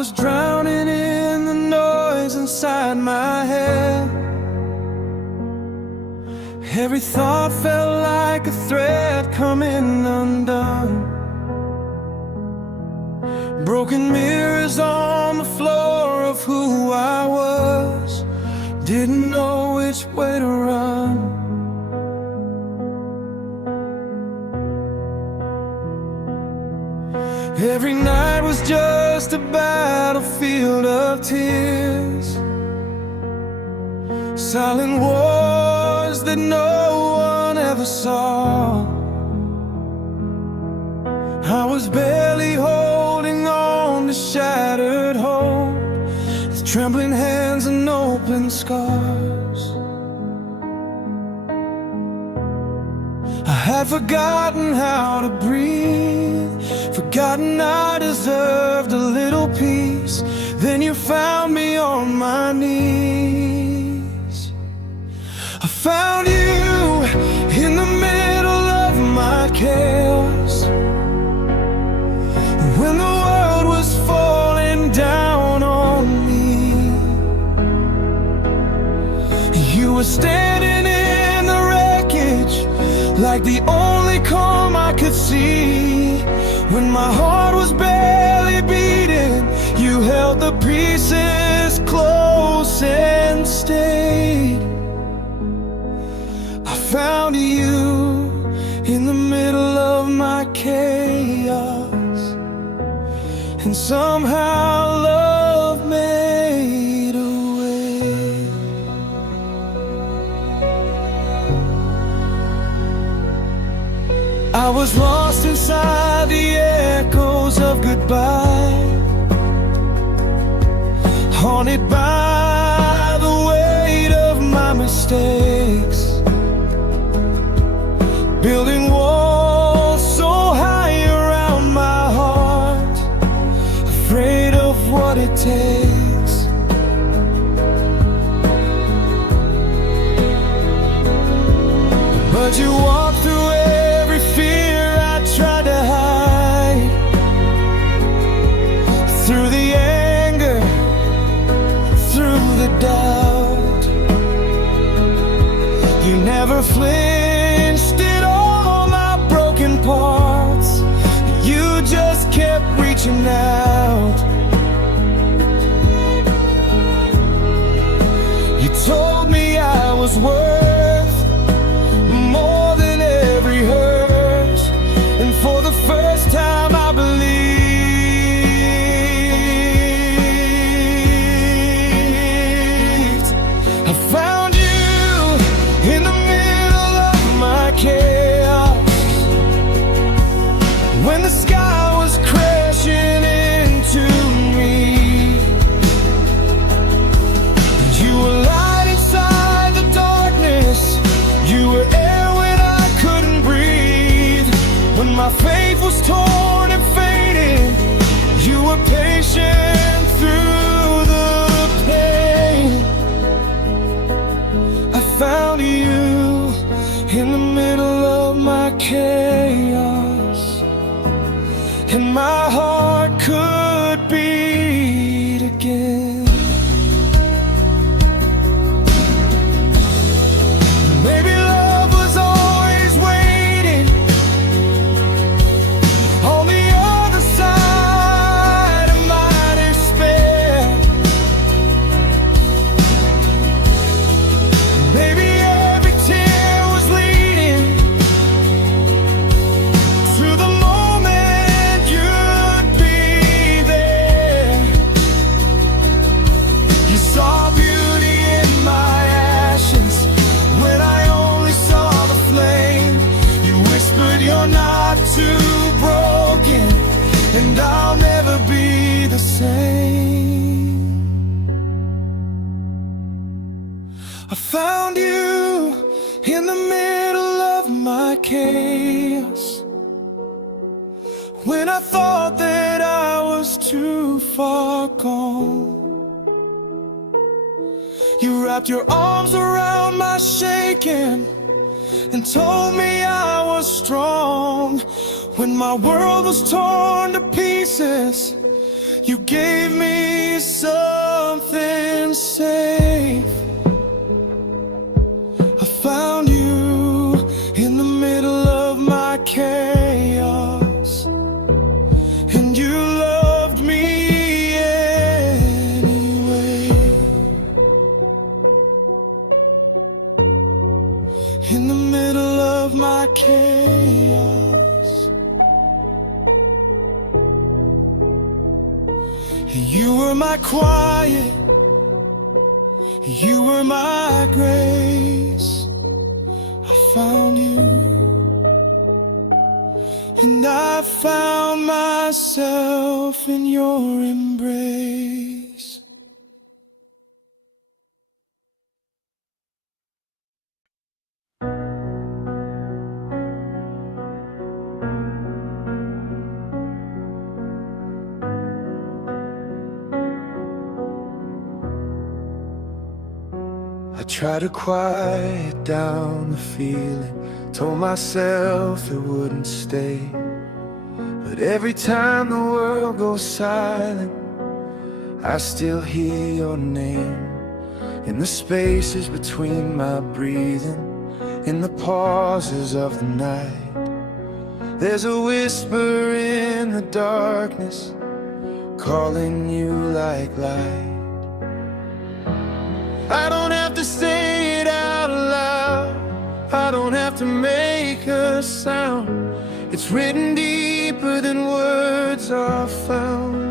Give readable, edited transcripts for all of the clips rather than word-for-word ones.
was drowning in the noise inside my head. Every thought felt like a thread coming undone. Broken mirrors on the floor of who I was. Didn't know which way to run. Every night was just a battlefield of tears, silent wars that no one ever saw. I was barely holding on to shattered hope, with trembling hands and open scars. I had forgotten how to breathe, forgotten I deserved a little peace. Then you found me on my knees. I found you in the middle of my chaos, when the world was falling down on me. You were standing in the wreckage, like the only calm I could see. When my heart was barely beating, you held the pieces close and stayed. I found you in the middle of my chaos, and somehow love made a way. I was lost inside the echoes of goodbye, haunted by the weight of my mistakes, building walls so high around my heart, afraid of what it takes. But you walked through every fear I tried to hide, through the anger, through the doubt. You never flinched at all my broken parts. You just kept reaching out. You told me I was worth more than every hurt, and for the first time I believed. I found you in the middle of my chaos, when the sky was crashing into me. You were light inside the darkness, you were air when I couldn't breathe. When my faith was torn and fading, you were patient through the pain. I found you in the middle of my chaos, and my heart could beat again. Maybe love was always waiting on the other side of my despair. Maybe every tear was leading to the moment you'd be there. You saw beauty in my ashes when I only saw the flame. You whispered you're not too broken, and I'll never be the same. I found you in the middle of my chaos, when I thought that I was too far gone. You wrapped your arms around my shaking and told me I was strong. When my world was torn to pieces, you gave me something safe. I found you in the middle of my chaos, and you loved me anyway. In the middle of my chaos, you were my quiet, you were my grace. I found you, and I found myself in your embrace. I tried to quiet down the feeling, told myself it wouldn't stay. But every time the world goes silent, I still hear your name. In the spaces between my breathing, in the pauses of the night, there's a whisper in the darkness, calling you like light. I don't have to say it out loud, I don't have to make a sound. It's written deeper than words are found.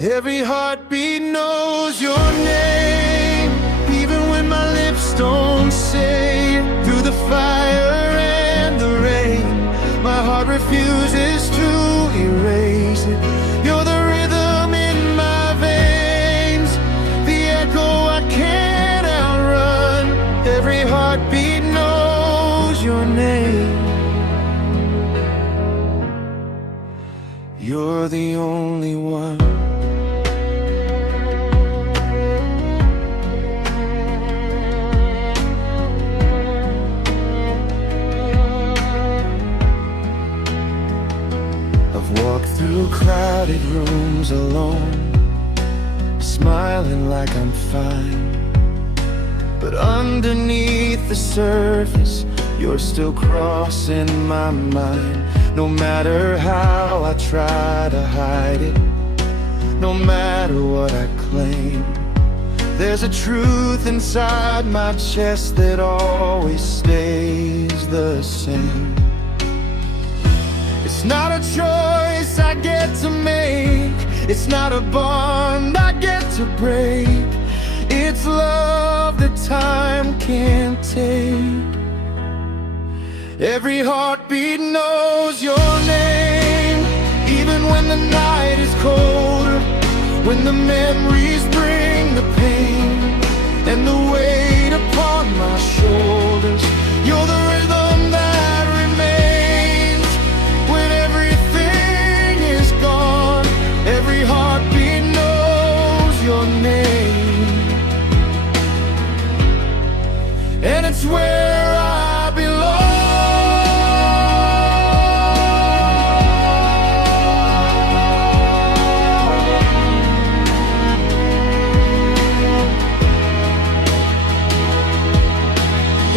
Every heartbeat knows your name, even when my lips don't say it. Through the fire and the rain, my heart refuses to erase it. You're the rhythm in my veins, the echo I can't outrun. Every heartbeat knows your name. You're the only one. I've walked through crowded rooms alone, smiling like I'm fine. But underneath the surface, you're still crossing my mind. No matter how I try to hide it, no matter what I claim, there's a truth inside my chest that always stays the same. It's not a choice I get to make, it's not a bond I get to break. It's love that time can't take. Every heartbeat knows your name, even when the night is colder, when the memories bring the pain and the weight upon my shoulders. You're the rhythm that remains when everything is gone. Every heartbeat knows your name, and it's where I belong.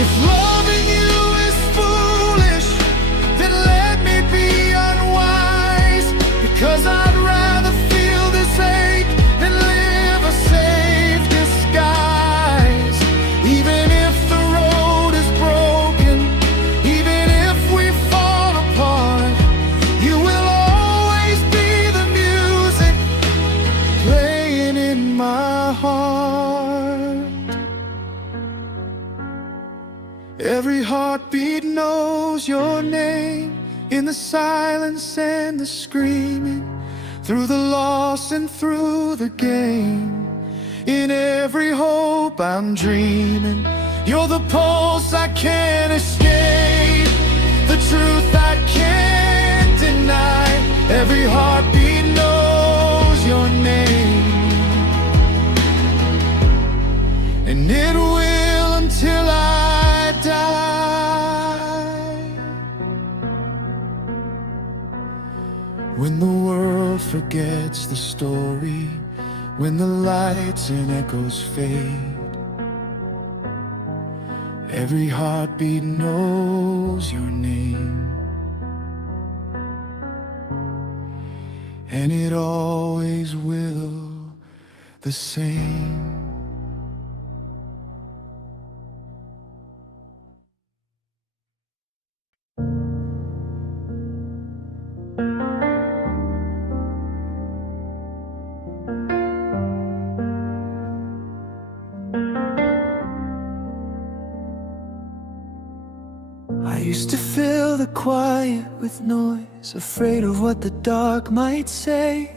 If loving you is foolish, then let me be unwise, because I'd rather feel this ache than live a safe disguise. Even if the road is broken, even if we fall apart, you will always be the music playing in my heart. Every heartbeat knows your name, in the silence and the screaming, through the loss and through the gain. In every hope I'm dreaming, you're the pulse I can't escape, the truth I can't deny. Every heartbeat knows your name, and it will until I die. When the world forgets when the lights and echoes fade. Every heartbeat knows your name, and it always will the same. I used to fill the quiet with noise, afraid of what the dark might say.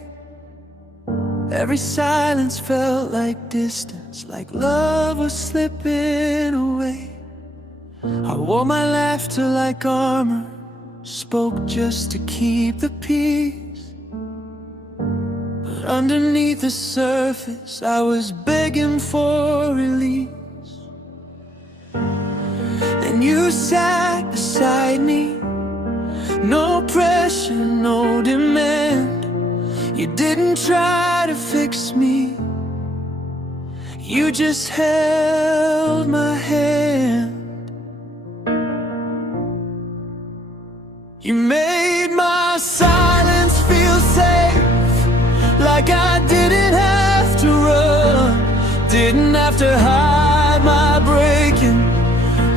Every silence felt like distance, like love was slipping away. I wore my laughter like armor, spoke just to keep the peace. But underneath the surface, I was begging for release. And you sat beside me, no pressure, no demand. You didn't try to fix me, you just held my hand. You made my silence feel safe, like I didn't have to run, didn't have to hide my breaking,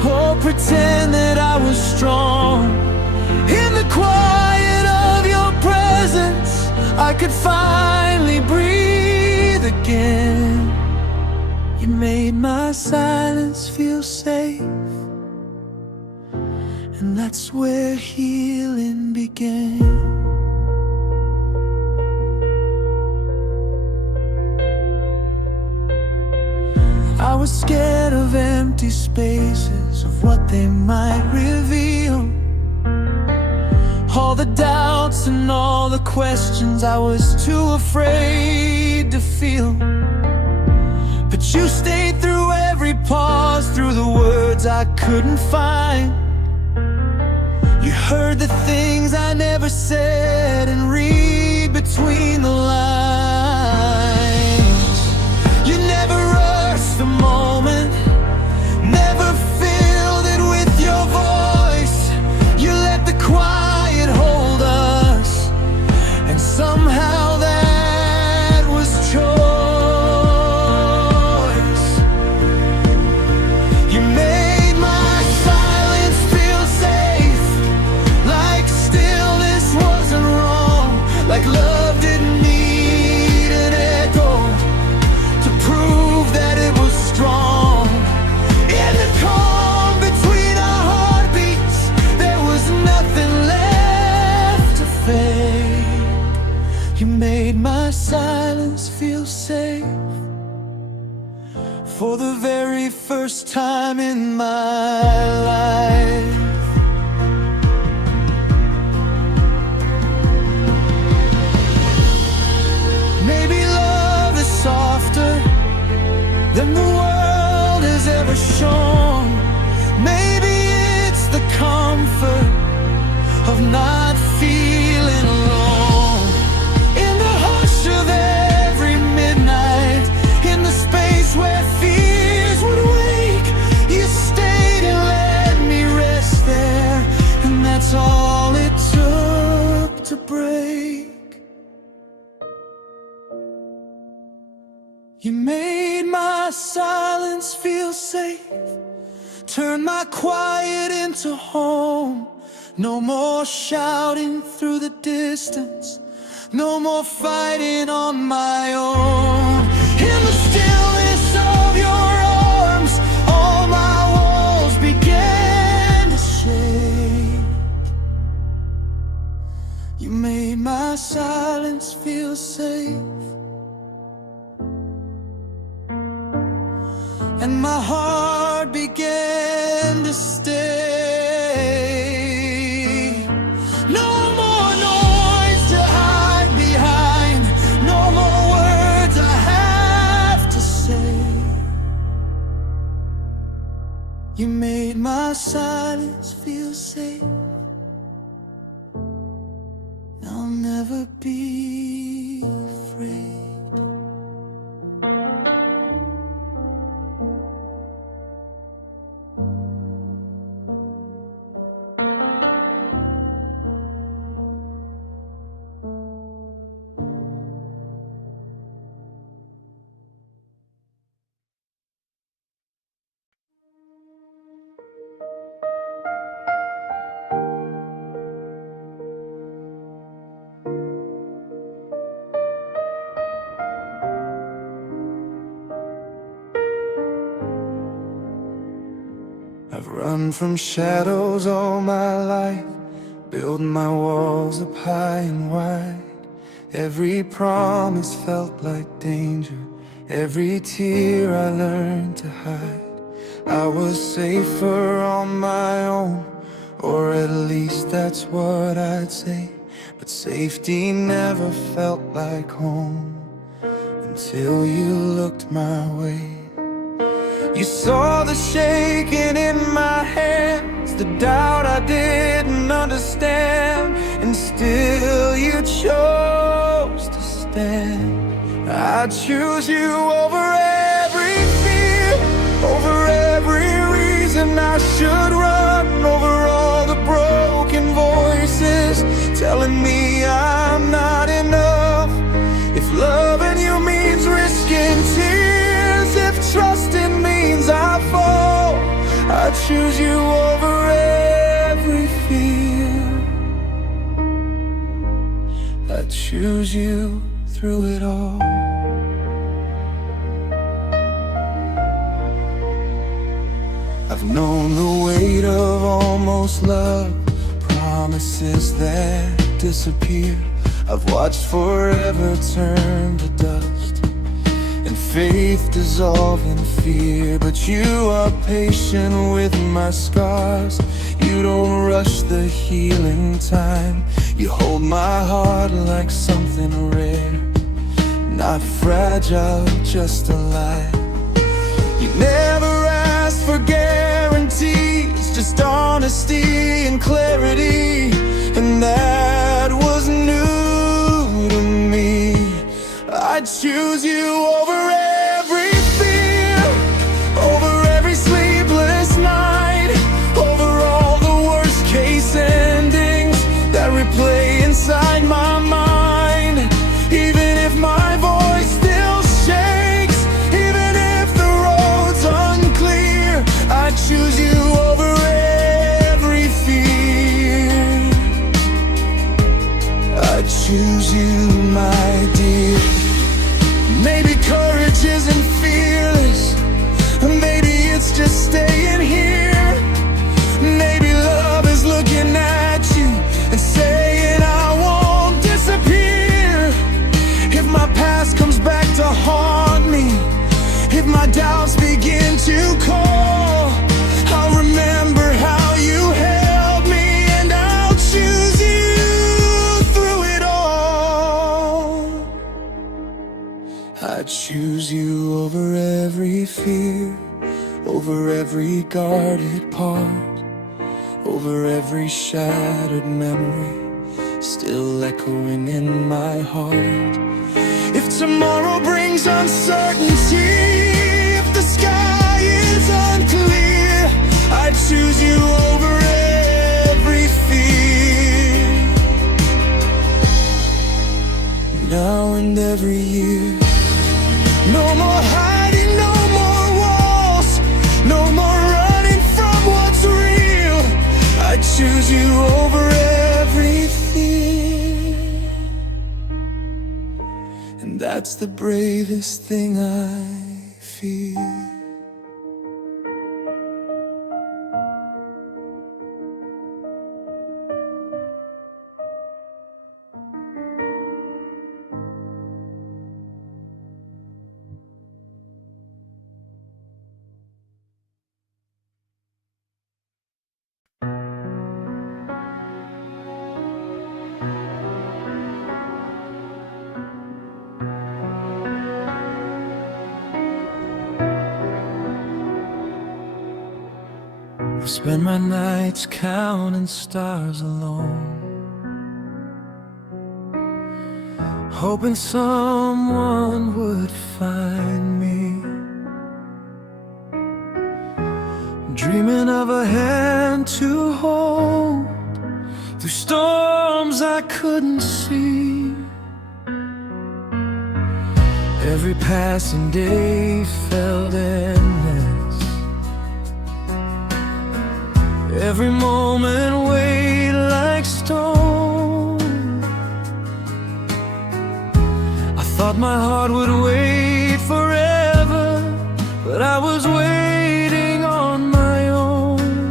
or pretend that I was strong. In the quiet of your presence, I could finally breathe again. You made my silence feel safe, and that's where healing began. I was scared of empty spaces, of what they might reveal. All the doubts and all the questions I was too afraid to feel. But you stayed through every pause, through the words I couldn't find. You heard the things I never said and read between the lines. You never rushed the moment, never filled it with your voice. You let the quiet hold us, and somehow that was choice. You made my silence feel safe, like stillness wasn't wrong, like love didn't need an echo to prove that it was strong. In the calm between our heartbeats, there was nothing left to fake. You made my silence feel safe, for the very first time in my life. Maybe love is softer than the world has ever shown. Maybe it's the comfort of not feeling alone. In the hush of every midnight, in the space where fears would wake, you stayed and let me rest there, and that's all it took to break. You made my silence feel safe, turned my quiet into home. No more shouting through the distance, no more fighting on my own. In the stillness of your arms, all my walls began to shake. You made my silence feel safe, and my heart began to stay. No more noise to hide behind, no more words I have to say. You made my silence feel safe, I'll never be afraid. I've run from shadows all my life, built my walls up high and wide. Every promise felt like danger, every tear I learned to hide. I was safer on my own, or at least that's what I'd say. But safety never felt like home until you looked my way. You saw the shaking in my hands, the doubt I didn't understand, and still you chose to stand. I choose you over every fear, over every reason I should run, over all the broken voices telling me I'm not enough. If loving you means risking tears, if trusting means I fall, I choose you over every fear. I choose you through it all. I've known the weight of almost love, promises that disappear. I've watched forever turn to dust, and faith dissolve in fear. But you are patient with my scars, you don't rush the healing time. You hold my heart like something rare, not fragile, just alive. You never asked for guarantees, just honesty and clarity, and that was new to me. I'd choose you over every fear, over every sleepless night, over all the worst case endings that replay inside my mind. Even if my voice still shakes, even if the road's unclear, I choose you over every fear. I choose you, my dear. Maybe courage isn't fearless, maybe it's just staying here. Maybe love is looking at you and saying I won't disappear. If my past comes back to haunt me, if my doubts begin to call, I'll remember how you held me, and I'll choose you through it all. I choose you over every fear, over every guarded part, over every shattered memory still echoing in my heart. If tomorrow brings uncertainty, if the sky is unclear, I choose you over every fear. Now and every year, no more hiding, no more walls, no more running from what's real. I choose you over every fear, and that's the bravest thing I feel. I spend my nights counting stars alone, hoping someone would find me, dreaming of a hand to hold through storms I couldn't see. Every passing day felt endless, every moment weighed like stone. I thought my heart would wait forever, but I was waiting on my own.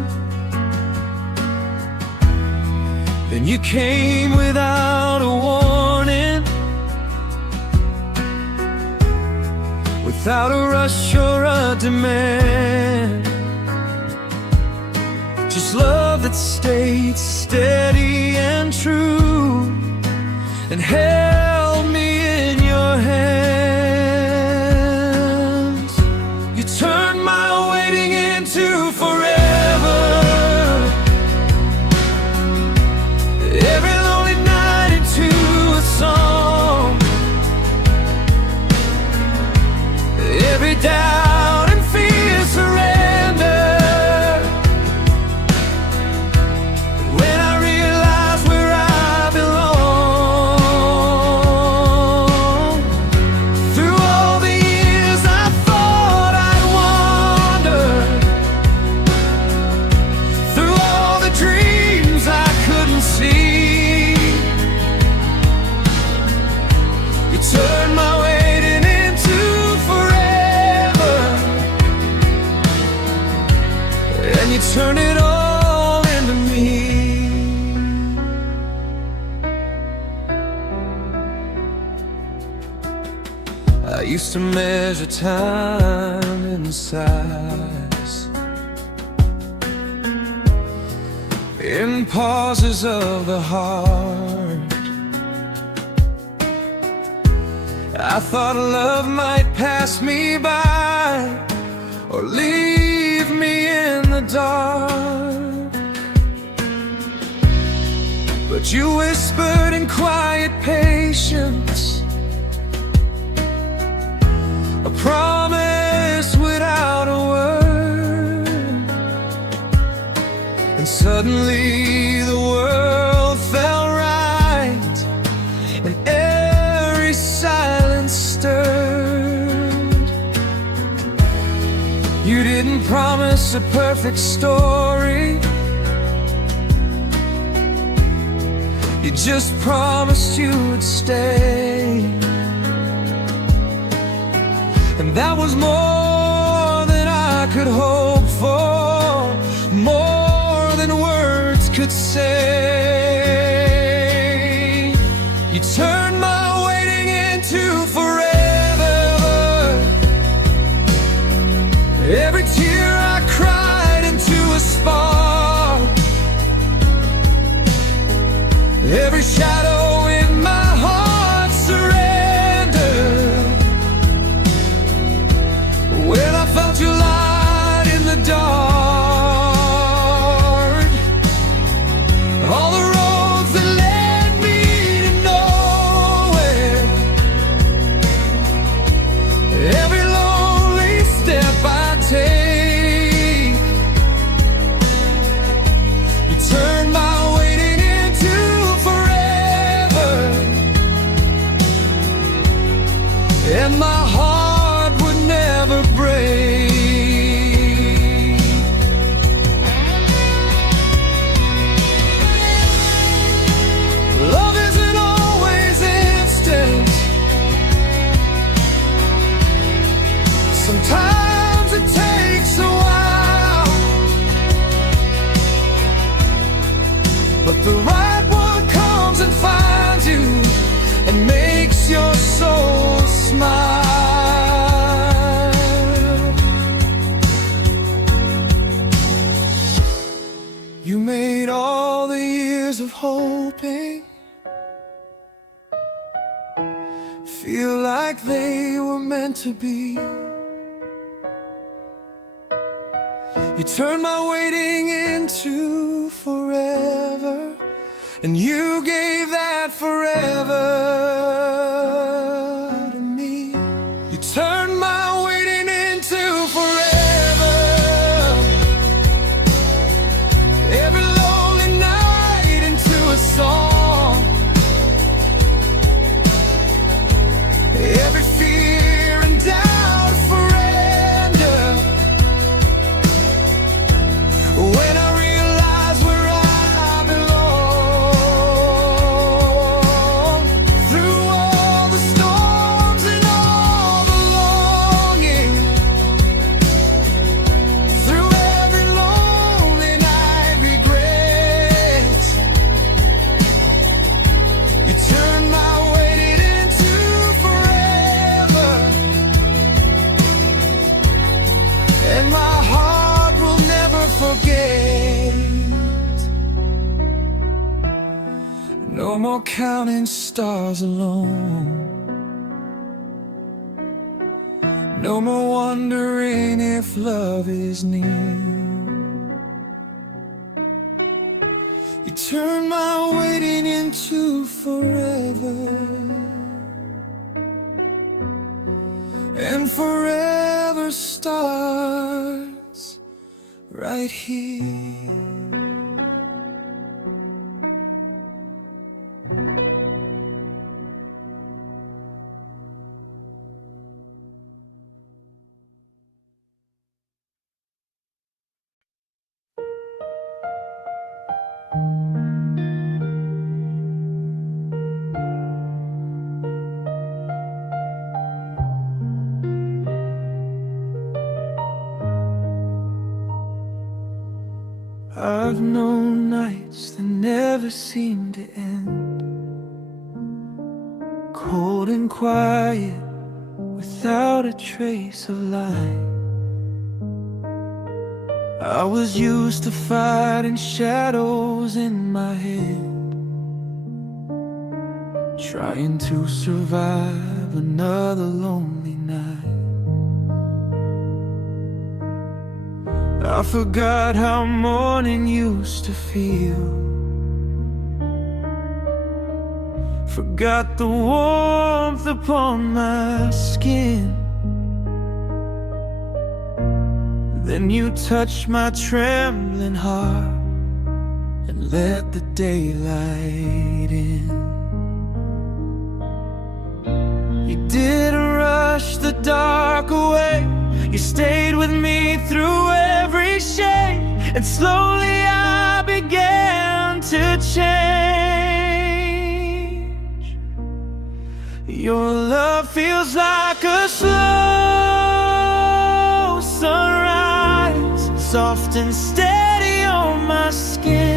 without a rush or a demand. Just love that stayed steady and true, and held me in your hands. You turned my waiting into forever, every lonely night into a song, every doubt and fear surrender. When I realize where I belong, through all the years I thought I'd wander, through all the dreams I couldn't see, you turned my waiting into forever, and you turn it all into me. I used to measure time in size, in pauses of the heart. I thought love might pass me by, or leave me in the dark. But you whispered in quiet patience, a promise without a word, and suddenly the world felt right, and every silence stirred. You didn't promise a perfect story, you just promised you would stay. And that was more than I could hope for, more than words could say. You turned my waiting into forever, every tear I cried into a spark, every shadow in my heart surrendered. When I felt your light in the dark, all the roads that led me to nowhere, every lonely step I take, you turned my waiting into forever, and my heart would never break. Love isn't always instant, sometimes it takes a while, but the right one comes and finds you and makes your soul smile. You made all the years of hoping feel like they were meant to be. You turned my waiting into forever, and you gave that forever to me. You turned my waiting into forever, every lonely night into a song, every fear and doubt surrender. When I realize where I belong, through all the storms and all the more counting stars alone. No more wondering if love is near. You turn my waiting into forever, and forever starts right here. I've known nights that never seem to end, cold and quiet, without a trace of light. I was used to fighting shadows in my head, trying to survive another lonely night. I forgot how morning used to feel, forgot the warmth upon my skin. Then you touched my trembling heart and let the daylight in. You didn't rush the dark away, you stayed with me through every shade, and slowly I began to change. Your love feels like a slow sunrise, soft and steady on my skin.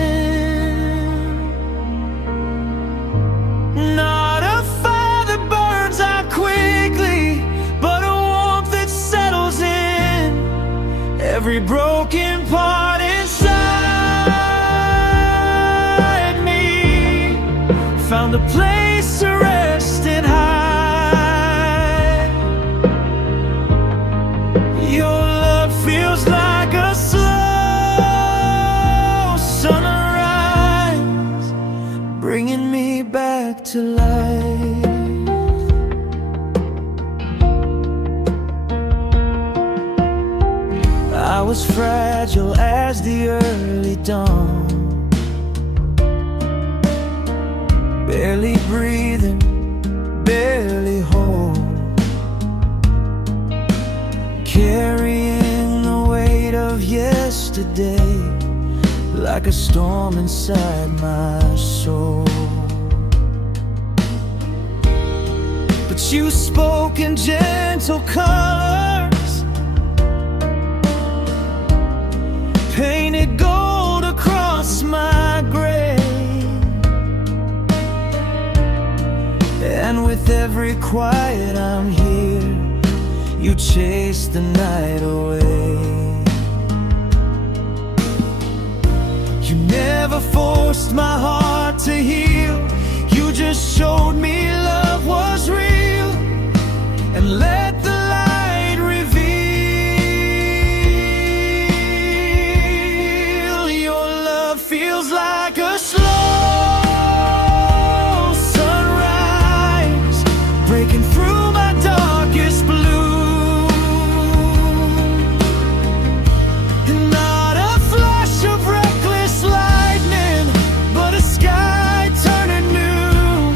Not a fire that burns out quickly, but a warmth that settles in every broken part inside me. Found a place to rest and hide. Your love feels like a slow sunrise, bringing me back to life. I was fragile as the early dawn, barely breathing, barely whole, carrying the weight of yesterday like a storm inside my soul. But you spoke in gentle colors, painted gold across my gray, and with every quiet I'm here, you chase the night away. You never forced my heart to heal, you just showed me love was real, and let the light reveal. Your love feels like a slow sunrise, breaking through my darkest blue. And not a flash of reckless lightning, but a sky turning new.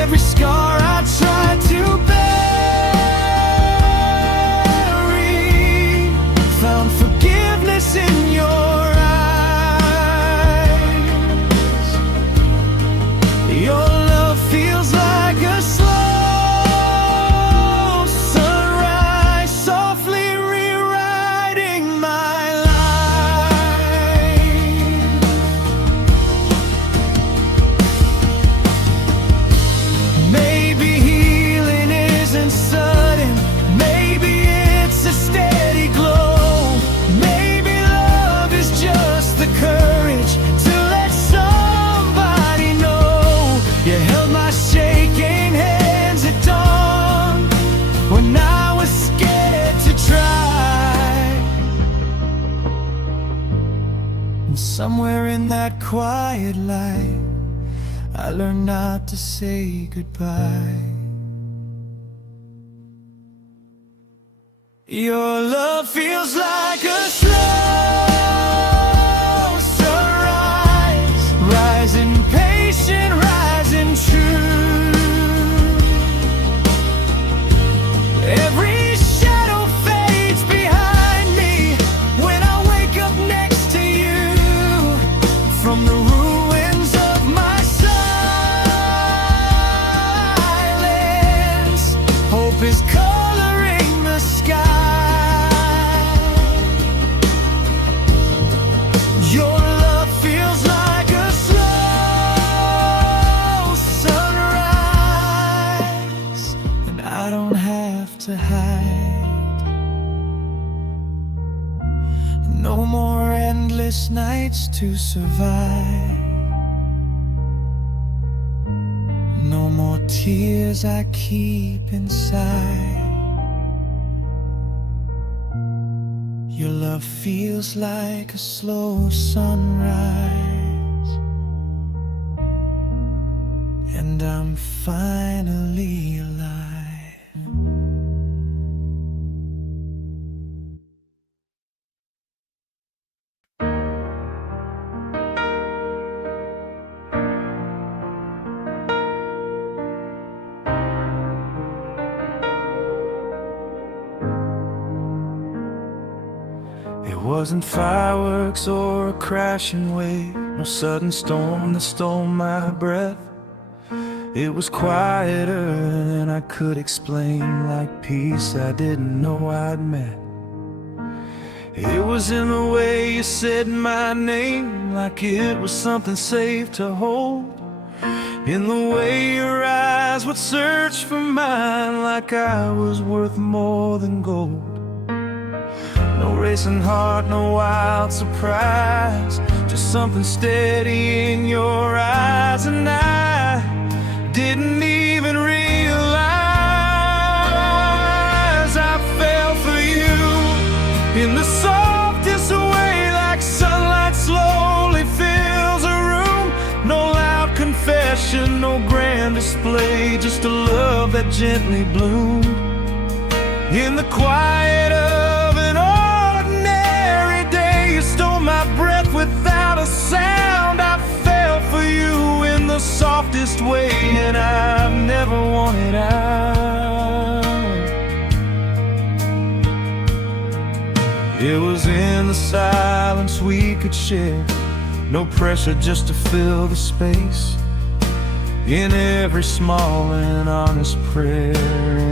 Every scar I tried to bear Somewhere in that quiet light, I learned not to say goodbye. Your love feels like a slow sunrise, rising patient, rising true. Every shadow fades behind me when I wake up next to you. From the ruins of my silence, hope is coloring the sky. Your love feels like a slow sunrise, and I don't have to hide. No more endless nights to survive. No more tears I keep inside. Your love feels like a slow sunrise, and I'm finally alive. It wasn't fireworks or a crashing wave, no sudden storm that stole my breath. It was quieter than I could explain, like peace I didn't know I'd met. It was in the way you said my name, like it was something safe to hold. In the way your eyes would search for mine, like I was worth more than gold. No racing heart, no wild surprise, just something steady in your eyes. And I didn't even realize I fell for you in the softest way, like sunlight slowly fills a room. No loud confession, no grand display, just a love that gently bloomed in the quiet of an ordinary day. You stole my breath without a sound. I fell for you in the softest way, and I've never wanted out. It was in the silence we could share, no pressure just to fill the space. In every small and honest prayer,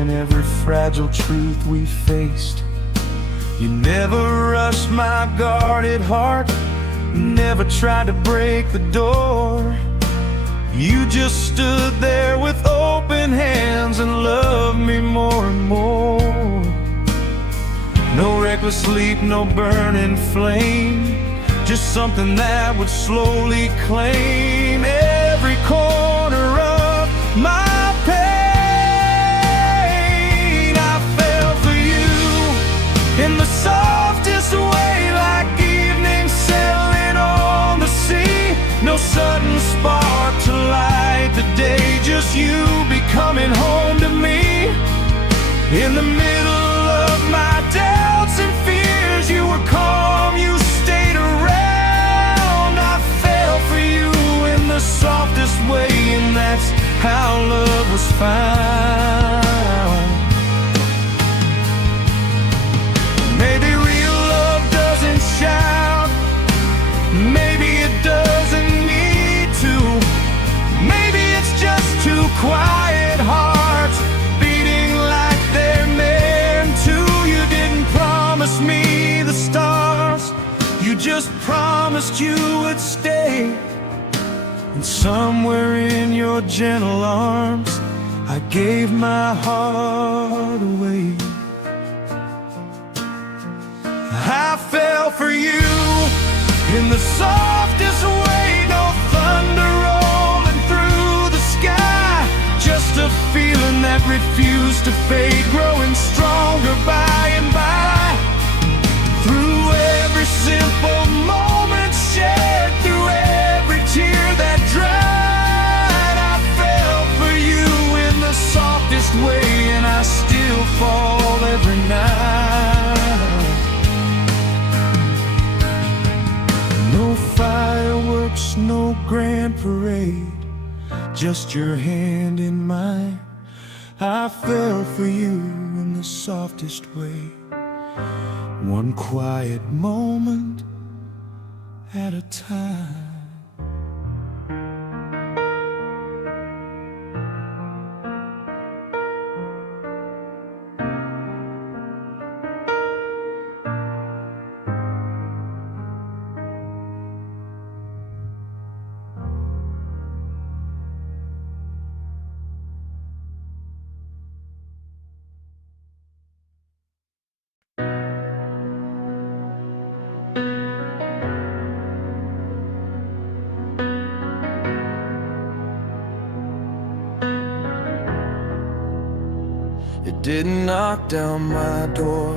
in every fragile truth we faced. You never rushed my guarded heart, never tried to break the door. You just stood there with open hands and loved me more and more. No reckless sleep, no burning flame, just something that would slowly claim every corner of my pain. I fell for you in the softest way, like evening sailing on the sea. No sudden spark to light the day, just you becoming home to me. In the middle of my doubts and fears, you were calm, you stayed around. I fell for you in the softest way, and that's how love was found. Maybe real love doesn't shout, maybe it doesn't need to. Maybe it's just two quiet hearts beating like they're meant to. You didn't promise me the stars, you just promised you would stay. And somewhere in your gentle arms, I gave my heart away. I fell for you in the softest way, no thunder rolling through the sky, just a feeling that refused to fade, growing stronger by and by. Through every simple moment shared, grand parade, just your hand in mine. I fell for you in the softest way, one quiet moment at a time. It didn't knock down my door,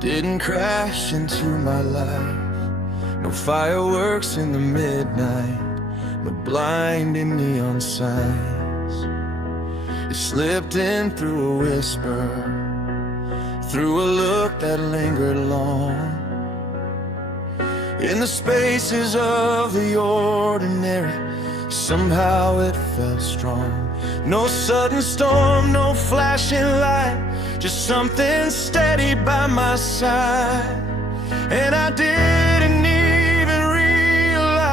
didn't crash into my life. No fireworks in the midnight, no blinding neon signs. It slipped in through a whisper, through a look that lingered long. In the spaces of the ordinary, somehow it felt strong. No sudden storm, no flashing light, just something steady by my side. And I didn't even realize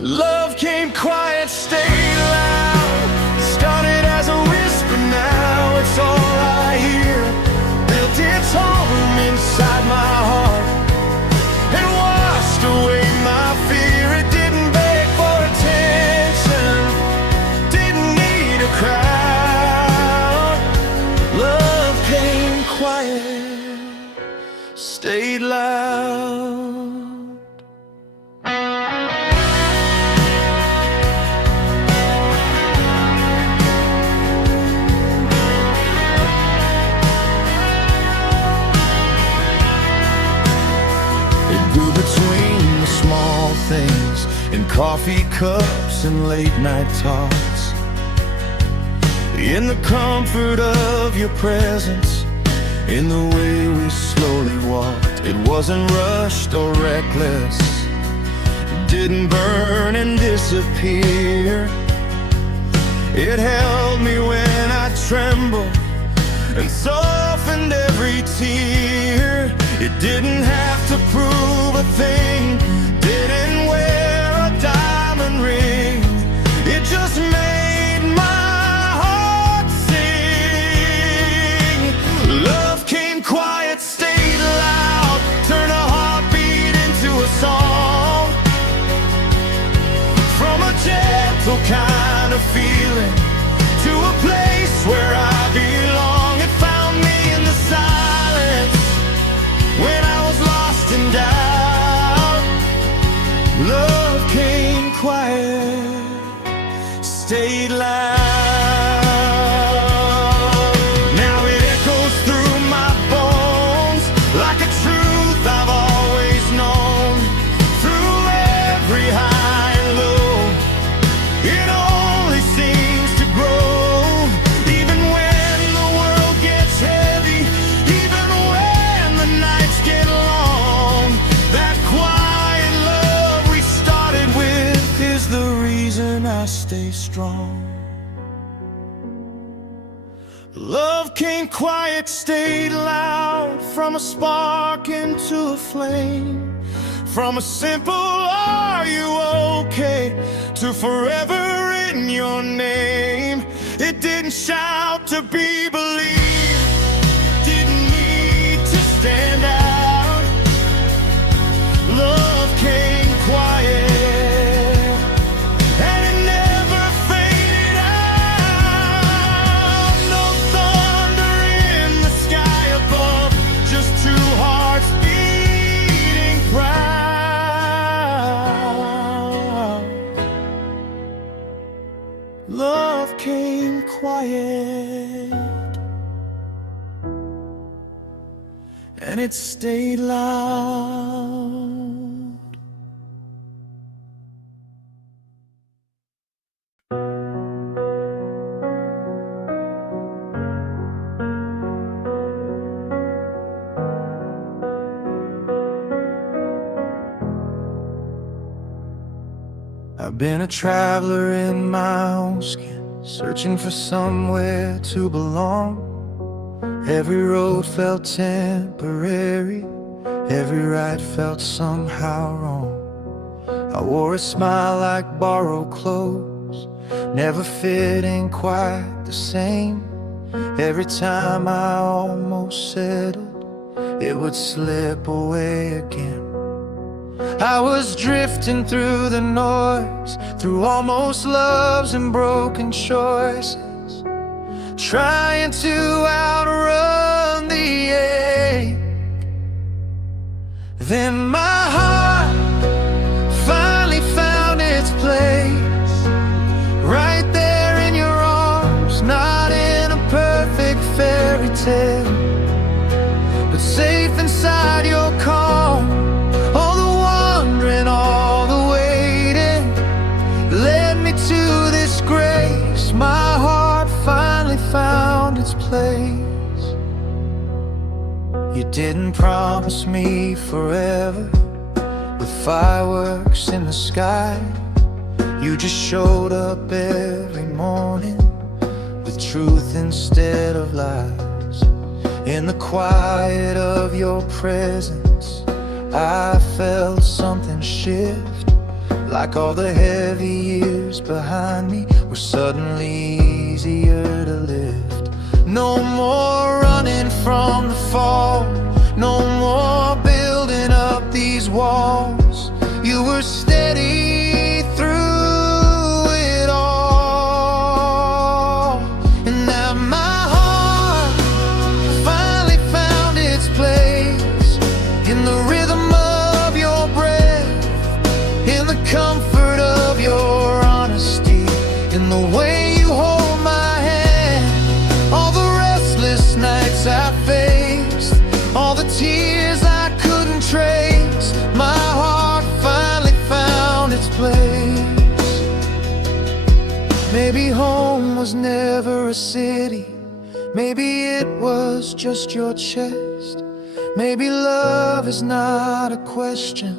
love came quiet, stayed loud. Started as a whisper, now it's all I hear. Built its home inside my heart and washed away my fear. It didn't beg for attention, didn't need a crowd. Love came quiet, stayed loud. It grew between the small things, in coffee cups and late night talks, in the comfort of your presence, in the way we slowly walked. It wasn't rushed or reckless, it didn't burn and disappear. It held me when I trembled and softened every tear. It didn't have to prove a thing, didn't wear a diamond ring. It just made my heart sing. Love came quiet, stayed loud, turned a heartbeat into a song. From a gentle kind of feeling to a place where I belong. It found me in the silence when I was lost in doubt. Love came quiet, stayed loud. Now it echoes through my bones like a truth I've always known. Through every high and low, it only seems to grow. Even when the world gets heavy, even when the nights get long, that quiet love we started with is the reason I stay strong. Love came quiet, stayed loud, from a spark into a flame. From a simple "Are you okay?" to forever in your name. It didn't shout to be believed, didn't need to stand out. Love came quiet, and it never faded out. No thunder in the sky above, just two hearts beating proud. Love came quiet, and it stayed loud. I've been a traveler in my own skin, searching for somewhere to belong. Every road felt temporary, every ride felt somehow wrong. I wore a smile like borrowed clothes, never fitting quite the same. Every time I almost settled, it would slip away again. I was drifting through the noise, through almost loves and broken choices, trying to outrun the ache. Then my heart finally found its place, right there in your arms, not in a perfect fairy tale, but safe inside your calm. All the wandering, all the waiting led me to this grace. My heart finally found its place. You didn't promise me forever with fireworks in the sky. You just showed up every morning with truth instead of lies. In the quiet of your presence, I felt something shift, like all the heavy years behind me were suddenly easier to lift. No more running from the fall, no more building up these walls. You were steady through it all. And now my heart finally found its place, in the rhythm of your breath, in the comfort of your honesty, in the way you hold my hand. All the restless nights I faced, all the tears I couldn't trace, my heart finally found its place. Maybe home was never a city, maybe it was just your chest. Maybe love is not a question,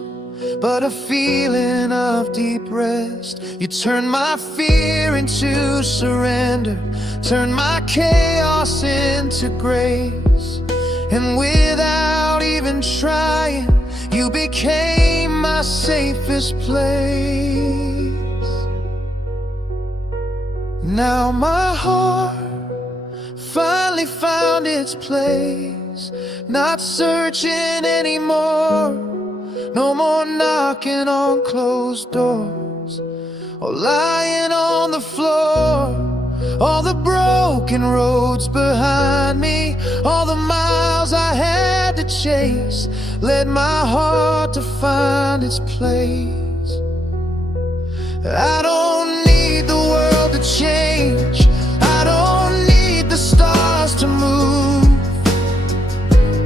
but a feeling of deep rest. You turn my fear into surrender, turn my chaos into grace. And without even trying, you became my safest place. Now my heart finally found its place, not searching anymore, no more knocking on closed doors or lying on the floor. All the broken roads behind me, all the miles I had to chase, led my heart to find its place. I don't need the world to change, I don't need the stars to move.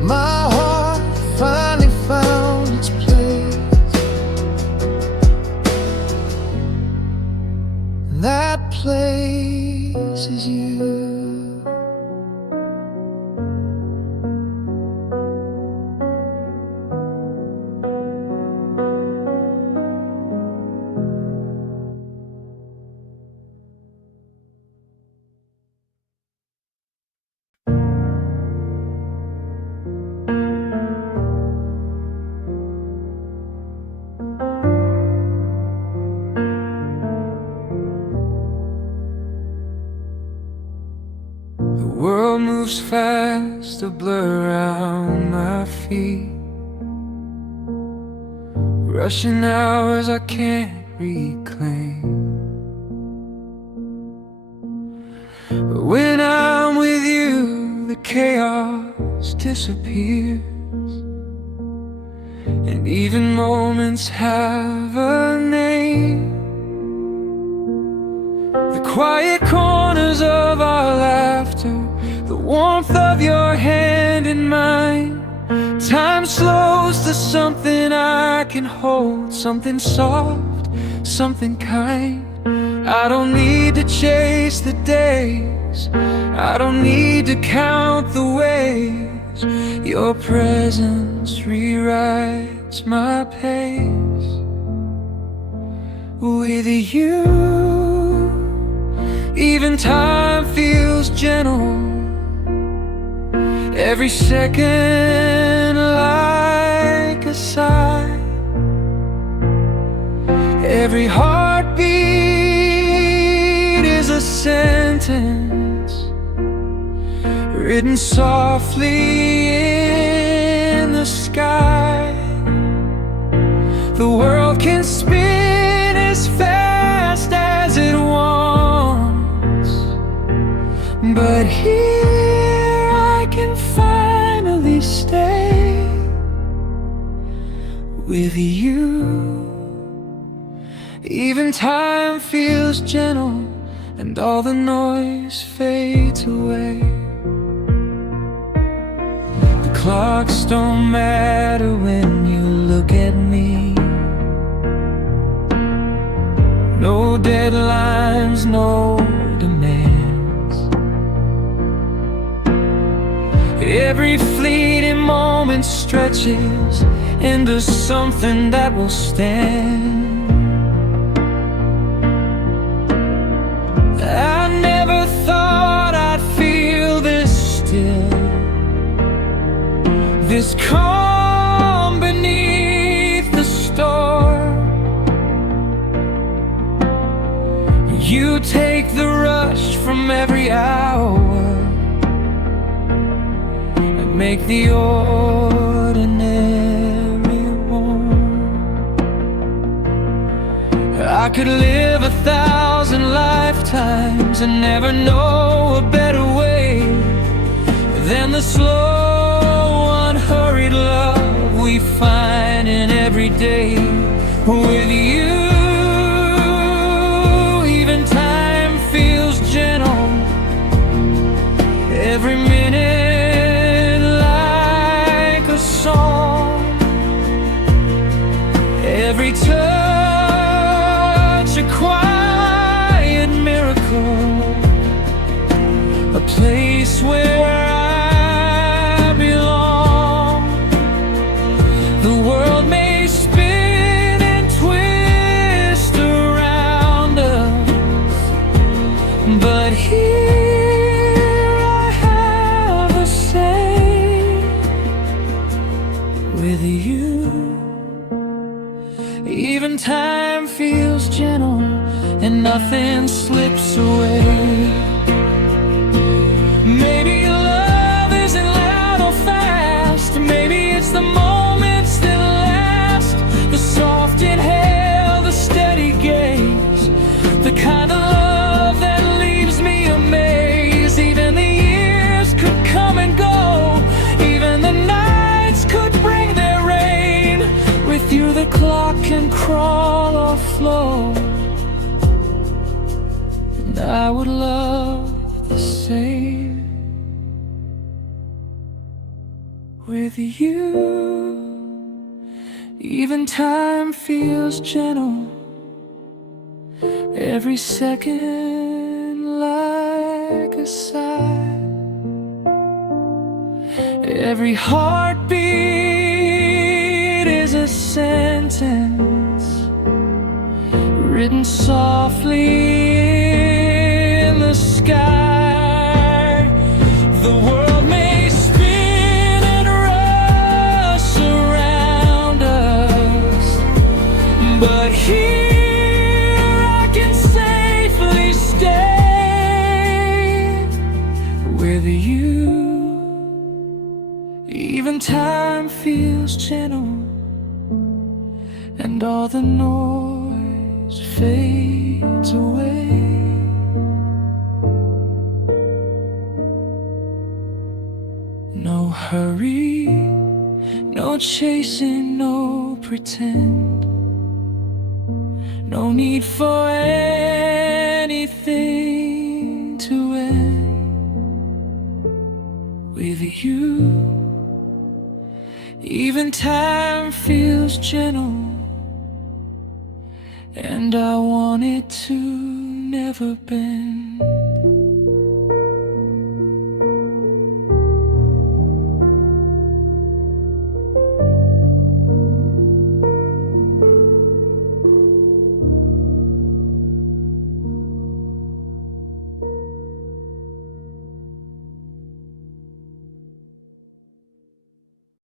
My heart finally found its place. And that place is you. The world moves fast, a blur around my feet, rushing hours I can't reclaim. But when I'm with you, the chaos disappears, and even moments have a name. The quiet corners of our laughter, the warmth of your hand in mine. Time slows to something I can hold, something soft, something kind. I don't need to chase the days, I don't need to count the ways. Your presence rewrites my pace. with you. Even time feels gentle, every second like a sigh. Every heartbeat is a sentence written softly in the sky. The world can spin as fast as it wants, but here I can finally stay with you. Even time feels gentle, and all the noise fades away. The clocks don't matter when you look at me. No deadlines, no demands. Every fleeting moment stretches into something that will stand. I never thought I'd feel this still, this calm beneath the storm. You take the rush from every hour and make the ordinary warm. I could live 1,000 lifetimes and never know a better way than the slow, unhurried love we find in every day with you. Even time feels gentle, every minute like a song. Every touch a quiet miracle, a place where I belong. The world may spin and twist around us, but here I have a say with you. Even time feels gentle and nothing slips away. Maybe love isn't loud or fast, maybe it's the moments that last. The soft inhale, the steady gaze, the kind of love that leaves me amazed. Even the years could come and go, even the nights could bring their rain. With you the clock can crawl or flow, and I would love the same with you. Even time feels gentle, every second like a sigh. Every heartbeat is a sentence written softly in the sky. The world may spin and rush around us, but here I can safely stay with you. Even time feels gentle, and all the noise fades away. No hurry, no chasing, no pretend. No need for anything to end with you. Even time feels gentle, and I want it to never bend.